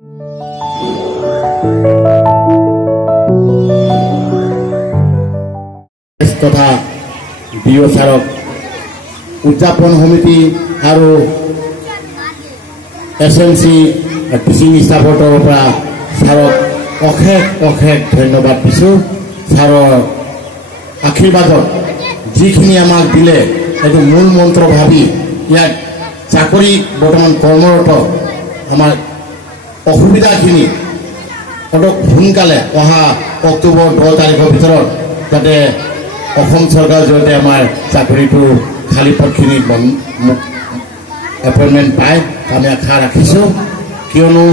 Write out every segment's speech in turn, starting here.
তথা বিও ছাৰক উদযাপন সমিতি আৰু SMC টিচিং ষ্টাফৰ পৰা ছাৰক অশেষ অশেষ ধন্যবাদ দিছোঁ। ছাৰৰ আশীৰ্বাদত যিখিনি আমাক দিলে সেইটো মূল মন্ত্ৰ ভাবি ইয়াত চাকৰি বৰ্তমান কৰ্মৰত আমাৰ অসুবিধাখিনি অতি সোনকালে অহা অক্টোবৰ 10 তাৰিখৰ ভিতৰত যাতে অসম চৰকাৰৰ জৰিয়তে আমাৰ চাকৰিটো খালী পদখিনি এপইণ্টমেণ্ট পায় আমি আশা ৰাখিছোঁ। কিয়নো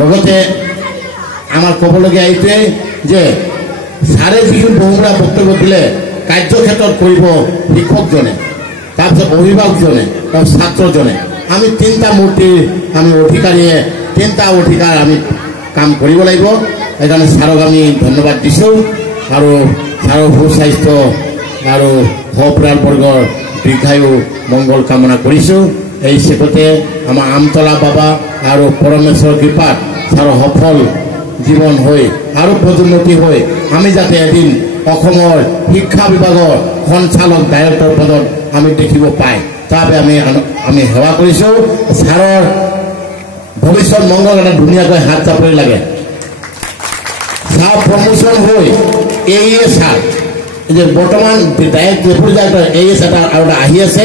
লগতে আমাৰ ক'বলগীয়া এইটোৱেই যে ছাৰে যিখিনি বহুমূলীয়া বক্তব্য দিলে কাৰ্যক্ষেত্ৰত কৰিব শিক্ষকজনে, তাৰপিছত অভিভাৱকজনে, তাৰপিছত ছাত্ৰজনে, আমি তিনিটা মূৰ্তিৰ আমি অধিকাৰীয়ে তিনিটা অধিকাৰ আমি কাম কৰিব লাগিব। সেইকাৰণে ছাৰক আমি ধন্যবাদ দিছোঁ আৰু ছাৰৰ সুস্বাস্থ্য আৰু সপৰিয়ালবৰ্গৰ দীৰ্ঘায়ু মংগল কামনা কৰিছোঁ। এই চেপতে আমাৰ আমতলা বাবা আৰু পৰমেশ্বৰৰ কৃপাত ছাৰৰ সফল জীৱন হৈ আৰু পদোন্নতি হৈ আমি যাতে এদিন অসমৰ শিক্ষা বিভাগৰ সঞ্চালক ডাইৰেক্টৰ পদত আমি দেখিব পাই তাৰ বাবে আমি সেৱা কৰিছোঁ। ছাৰৰ ভৱিষ্যত মংগল এটা ধুনীয়াকৈ হাত চাপৰি লাগে। ছাৰ প্ৰমোশ্যন হৈ ছাৰ যে বৰ্তমান ডেপুটি ডাইৰেক্টৰ এটা আৰু এটা আহি আছে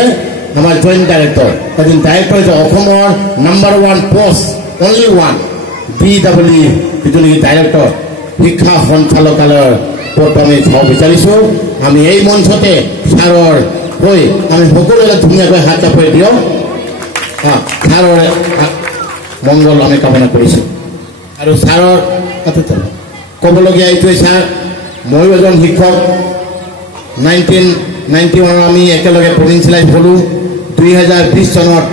আমাৰ জইণ্ট ডাইৰেক্টৰ, এদিন ডাইৰেক্টৰ হৈছে অসমৰ #1 পোষ্ট অনলি ওৱান BEE যিটো নেকি ডাইৰেক্টৰ শিক্ষা সঞ্চালকালয়ৰ পদটো আমি চাব বিচাৰিছোঁ। আমি এই মঞ্চতে ছাৰৰ হৈ আমি সকলোৱে ধুনীয়াকৈ হাত চাপৰি দিওঁ। ছাৰৰ মংগল আমি কামনা কৰিছোঁ। আৰু ছাৰৰ ক'বলগীয়া এইটোৱে ছাৰ, ময়ো এজন শিক্ষক। 1991 আমি একেলগে প্ৰভিঞ্চিয়েলাইজ হ'লোঁ। 2020 চনত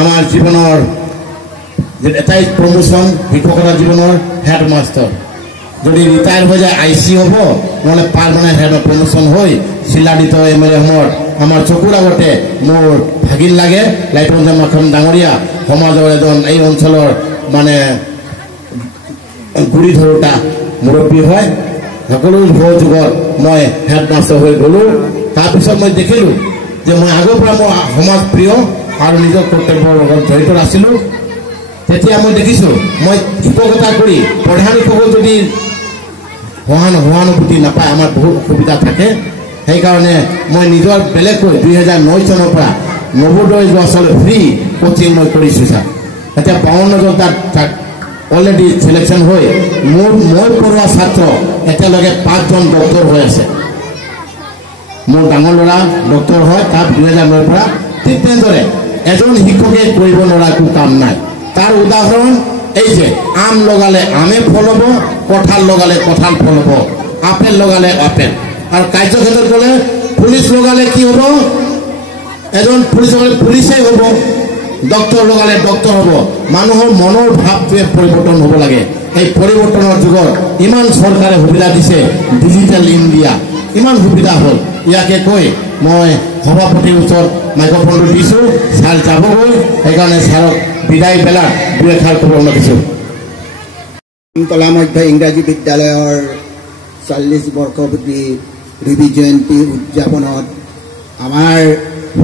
আমাৰ জীৱনৰ এটাই প্ৰমোশ্যন শিক্ষকতা জীৱনৰ হেডমাষ্টাৰ। যদি ৰিটায়াৰ হৈ যায় IC হ'ব, নহ'লে পাৰ্মানেণ্ট হেড প্ৰমোশ্যন হৈ চিলাদিত MLA সময়ত আমাৰ চকুৰ আগতে মোৰ ভাগিন লাগে লাইটৰঞ্জন মাখন ডাঙৰীয়া সমাজৰ এজন এই অঞ্চলৰ মানে গুৰি ধৰোতা মুৰব্বী হয়। সকলো সহযোগত মই হেডমাষ্টাৰ হৈ গ'লোঁ। তাৰপিছত মই দেখিলোঁ যে মই আগৰ পৰা মোৰ সমাজ প্ৰিয় আৰু নিজৰ কৰ্তব্যৰ লগত জড়িত আছিলোঁ। তেতিয়া মই দেখিছোঁ মই শিক্ষকতা কৰি প্ৰধান শিক্ষকক যদি সহানুভূতি নাপায় আমাৰ বহুত অসুবিধা থাকে। সেইকাৰণে মই নিজৰ বেলেগকৈ 2009 চনৰ পৰা নৱোদয় ল'ৰা ছোৱালী ফ্ৰী কোচিং মই কৰিছোঁ ছাৰ। এতিয়া 52জন তাত অলৰেডি চিলেকশ্যন হৈ মই পঢ়োৱা ছাত্ৰ এতিয়ালৈকে 5জন ডক্টৰ হৈ আছে। মোৰ ডাঙৰ ল'ৰা ডক্টৰ হয় তাত 2009 পৰা। ঠিক তেনেদৰে এজন শিক্ষকে কৰিব নোৱাৰা একো কাম নাই। তাৰ উদাহৰণ এই যে আম লগালে আমে ফল হ'ব, কঁঠাল লগালে কঁঠাল ফল হ'ব, আপেল লগালে আপেল। আৰু কাৰ্যক্ষেত্ৰত গ'লে পুলিচ লগালে কি হ'ব? এজন পুলিচ লগালে পুলিচেই হ'ব, ডক্টৰ লগালে ডক্টৰ হ'ব। মানুহৰ মনৰ ভাৱটোৱে পৰিৱৰ্তন হ'ব লাগে। এই পৰিৱৰ্তনৰ যুগত ইমান চৰকাৰে সুবিধা দিছে, ডিজিটেল ইণ্ডিয়া ইমান সুবিধা হ'ল। ইয়াকে কৈ মই সভাপতিৰ ওচৰত মাইক্ৰফোনটো দিছোঁ। ছাৰ যাবগৈ, সেইকাৰণে ছাৰক বিদায় বেলা দুই এষাৰ ক'ব মাতিছোঁ। আমতলা মধ্য ইংৰাজী বিদ্যালয়ৰ 40 বৰ্ষপূৰ্তি ৰবি জয়ন্তী উদযাপনত আমাৰ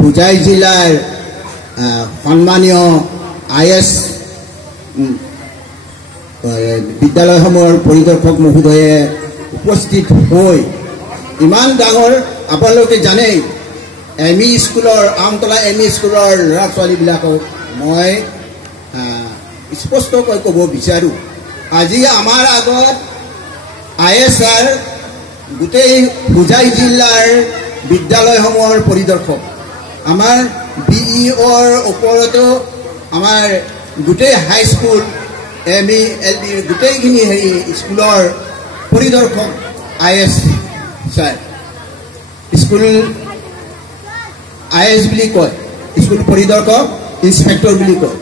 হোজাই জিলাৰ সন্মানীয় IS বিদ্যালয়সমূহৰ পৰিদৰ্শক মহোদয়ে উপস্থিত হৈ ইমান ডাঙৰ আপোনালোকে জানেই ME স্কুলৰ আমতলা ME স্কুলৰ ল'ৰা ছোৱালীবিলাকক মই স্পষ্টকৈ ক'ব বিচাৰোঁ, আজি আমাৰ আগত ISR গোটেই হোজাই জিলাৰ বিদ্যালয়সমূহৰ পৰিদৰ্শক, আমাৰ BEOৰ ওপৰতো আমাৰ গোটেই হাইস্কুল ME LP গোটেইখিনি স্কুলৰ পৰিদৰ্শক IS ছাৰ। স্কুল IS বুলি কয়, স্কুল পৰিদৰ্শক ইনস্পেক্টৰ বুলি কয়।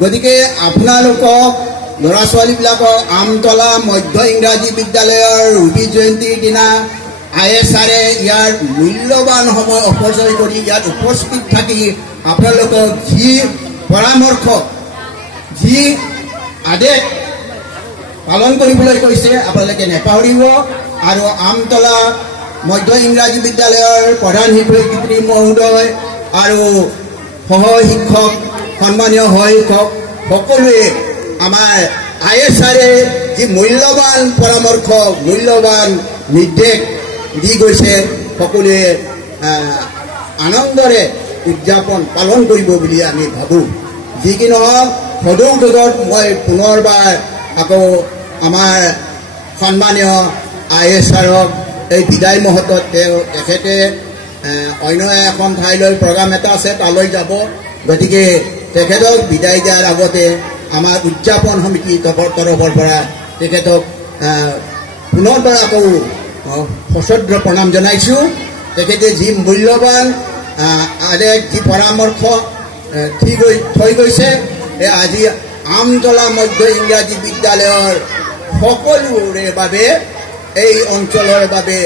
গতিকে আপোনালোকক ল'ৰা ছোৱালীবিলাকক আমতলা মধ্য ইংৰাজী বিদ্যালয়ৰ ৰবি জয়ন্তীৰ দিনা ISRে ইয়াৰ মূল্যৱান সময় অপচয় কৰি ইয়াত উপস্থিত থাকি আপোনালোকক যি পৰামৰ্শ, যি আদেশ পালন কৰিবলৈ কৈছে আপোনালোকে নেপাহৰিব। আৰু আমতলা মধ্য ইংৰাজী বিদ্যালয়ৰ প্ৰধান শিক্ষয়িত্ৰী মহোদয় আৰু সহ শিক্ষক সন্মানীয় সহ শিক্ষক সকলোৱে আমাৰ ISRে যি মূল্যৱান পৰামৰ্শ মূল্যৱান নিৰ্দেশ দি গৈছে সকলোৱে আনন্দৰে উদযাপন পালন কৰিব বুলি আমি ভাবোঁ। যি কি নহওক সদৌদগত মই পুনৰবাৰ আকৌ আমাৰ সন্মানীয় ISRক এই বিদায় মুহূৰ্তত তেখেতে অন্য এখন ঠাইলৈ প্ৰগ্ৰাম এটা আছে তালৈ যাব। গতিকে তেখেতক বিদায় দিয়াৰ আগতে আমাৰ উদযাপন সমিতি তৰফৰ পৰা তেখেতক পুনৰবাৰ আকৌ সশ্ৰদ্ধ প্ৰণাম জনাইছোঁ। তেখেতে যি মূল্যৱান আদেশ যি পৰামৰ্শ থৈ গৈছে আজি আমতলা মধ্য ইংৰাজী বিদ্যালয়ৰ সকলোৰে বাবে এই অঞ্চলৰ বাবে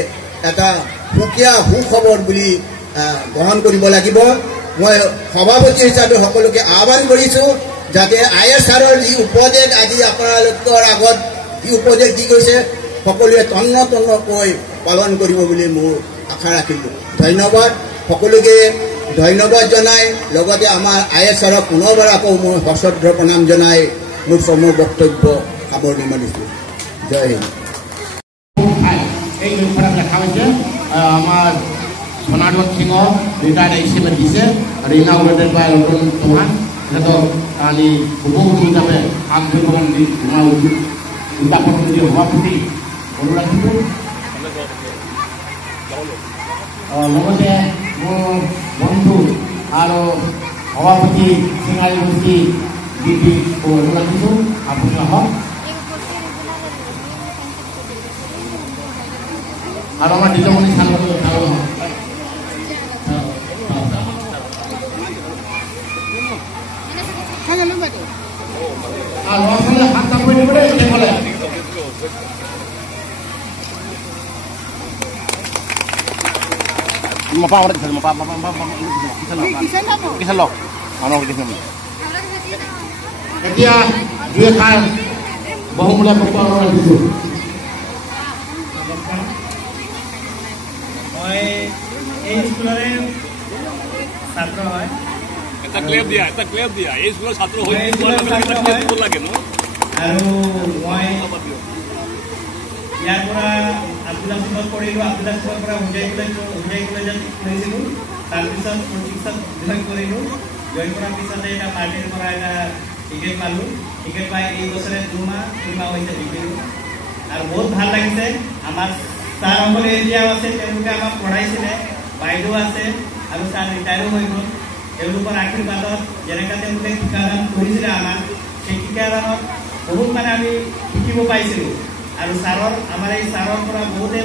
এটা সুকীয়া সুখবৰ বুলি গ্ৰহণ কৰিব লাগিব। মই সভাপতি হিচাপে সকলোকে আহ্বান কৰিছোঁ যাতে ISRৰ যি উপদেশ আজি আপোনালোকৰ আগত যি উপদেশ দি গৈছে সকলোৱে তন্ন তন্নকৈ পালন কৰিব বুলি মোৰ আশা ৰাখিলোঁ। ধন্যবাদ সকলোকে ধন্যবাদ জনাই লগতে আমাৰ ISRক পুনৰবাৰ আকৌ মই সশ্ৰদ্ধ প্ৰণাম জনাই মোৰ সমূহ বক্তব্য সামৰণি মাৰিছোঁ। জয় হিন্দ। এই লক্ষ্যত লেখা হৈছে আমাৰ সনাতন সিংহ ৰিটায়াৰ্ড হিচাপে দিছে আৰু ইনাগুৰেটেড বাই ৰতন চৌহান সিহঁতক আমি উপভোগ হিচাপে আন্দোলন দি উদ্যাপন কৰি সভাপতি অনুৰাগ লগতে মোৰ বন্ধু আৰু সভাপতি চিঙাৰী বস্তি ডিপি অনুৰাগ আপুনি আহক। আৰু আমাৰ দিলমণি চাল ল'ৰা ছোৱালীয়ে হাত কাম কৰি দিব দেই ক'লে এতিয়া দুই এষাৰ বহুমূলীয়া বক্তব্য দিছোঁ। মই এই স্কুলৰে ছাত্ৰ হয়। এটা ক্লেপ দিয়া এই স্কুলৰ ছাত্ৰ হৈ লাগে ন। আৰু মই ইয়াৰ পৰা আব্দুল্লাহ স্কুলত পঢ়িলোঁ। আব্দুল্লাহ স্কুলৰ পৰা হুজাই কলেজত পঢ়িছিলোঁ। তাৰপিছত প্ৰশিক্ষক জইন কৰিলোঁ। জইন কৰাৰ পিছতে এটা পাৰ্টিৰ পৰা এটা টিকেট পালোঁ। টিকেট পাই এই বছৰে 2 মাহ হৈছে বিকিলোঁ আৰু বহুত ভাল লাগিছে। আমাৰ ছাৰসকলে এতিয়াও আছে, তেওঁলোকে আমাক পঢ়াইছিলে, বাইদেউ আছে আৰু ছাৰ ৰিটায়াৰো হৈ গ'ল। তেওঁলোকৰ আশীৰ্বাদত যেনেকৈ তেওঁলোকে শিক্ষাদান কৰিছিলে আমাক সেই শিক্ষাদানত বহুত আমি শিকিব পাইছিলোঁ। আৰু আমাৰ এই ছাৰৰ পৰা বহুতে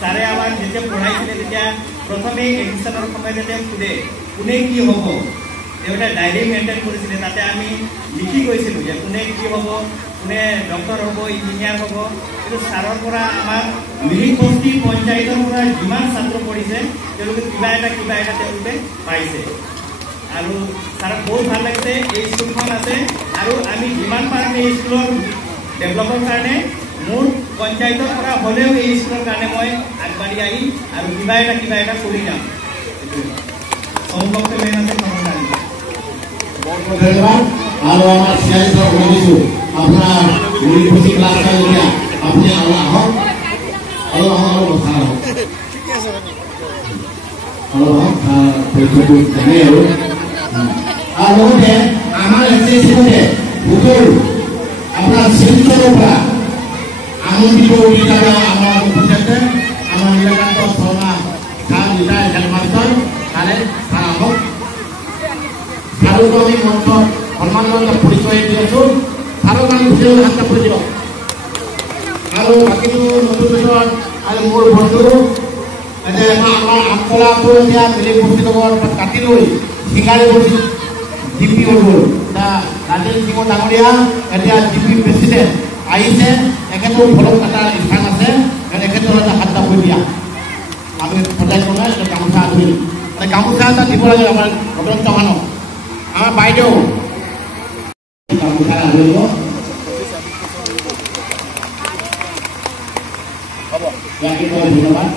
ছাৰে আমাক যেতিয়া পঢ়াইছিলে তেতিয়া প্ৰথমেই এডমিশ্যনৰ সময়ত যেতিয়া কোনে কি হ'ব তেওঁ এটা ডায়েৰী মেইনটেইন কৰিছিলে। তাতে আমি লিখি গৈছিলোঁ যে কোনে কি হ'ব, কোনে ডক্টৰ হ'ব, ইঞ্জিনিয়াৰ হ'ব। কিন্তু ছাৰৰ পৰা আমাৰ মিৰিকবস্তি পঞ্চায়তৰ পৰা যিমান ছাত্ৰ পঢ়িছে তেওঁলোকে কিবা এটা তেওঁলোকে পাইছে। আৰু ছাৰক বহুত ভাল লাগিছে। এই স্কুলখন আছে আৰু আমি যিমান পাৰোঁ এই স্কুলৰ ডেভেলপৰ কাৰণে মোৰ পঞ্চায়তৰ পৰা হ'লেও এই স্কুলৰ কাৰণে মই আগবাঢ়ি আহি আৰু কিবা এটা কৰি যাম। সম্ভৱকে মেইন আছে আৰু আমাৰ চিয়াৰিত শুনিছোঁ আপোনাৰ ইউনিভাৰ্চিটি ক্লাছ এতিয়া আপুনি আহক আৰু লগতে আমাৰ এছএছচিতে ভূগোল আপোনাৰ শিলচৰৰ পৰা আনন্দিত হিচাপে আমাৰ উপস্থিত আমাৰ Nilkanta Sarma sir retired headmaster তাৰে ছাৰ আহক। আৰু আমি মঞ্চত সন্মানজনক পৰিচয় দি আছোঁ। ছাৰক আমি গোটেই হাত কাপোৰ দিয়ক। আৰু বাকীটো নতুন পিছত আৰু মোৰ বন্ধু এতিয়া আমাৰ আমতলাটো এতিয়া মিৰিকবস্তিৰ লগত কাটি লৈ চিঙাৰী বস্তি জিপি হৈ গ'ল। এতিয়া ৰাজেন সিংহ ডাঙৰীয়া এতিয়া জিপি প্ৰেচিডেণ্ট আহিছে। এখেতৰ ফলত এটা স্থান আছে, এখেতৰ এটা হাত কাপোৰ দিয়া আমি সদায় কমাই এটা গামোচা আনি গামোচা এটা দিব লাগে আমাৰ ৰতন চৌহানক। আমাৰ বাইদেউ গামোচা আনিব ইয়াকে মই ধন্যবাদ।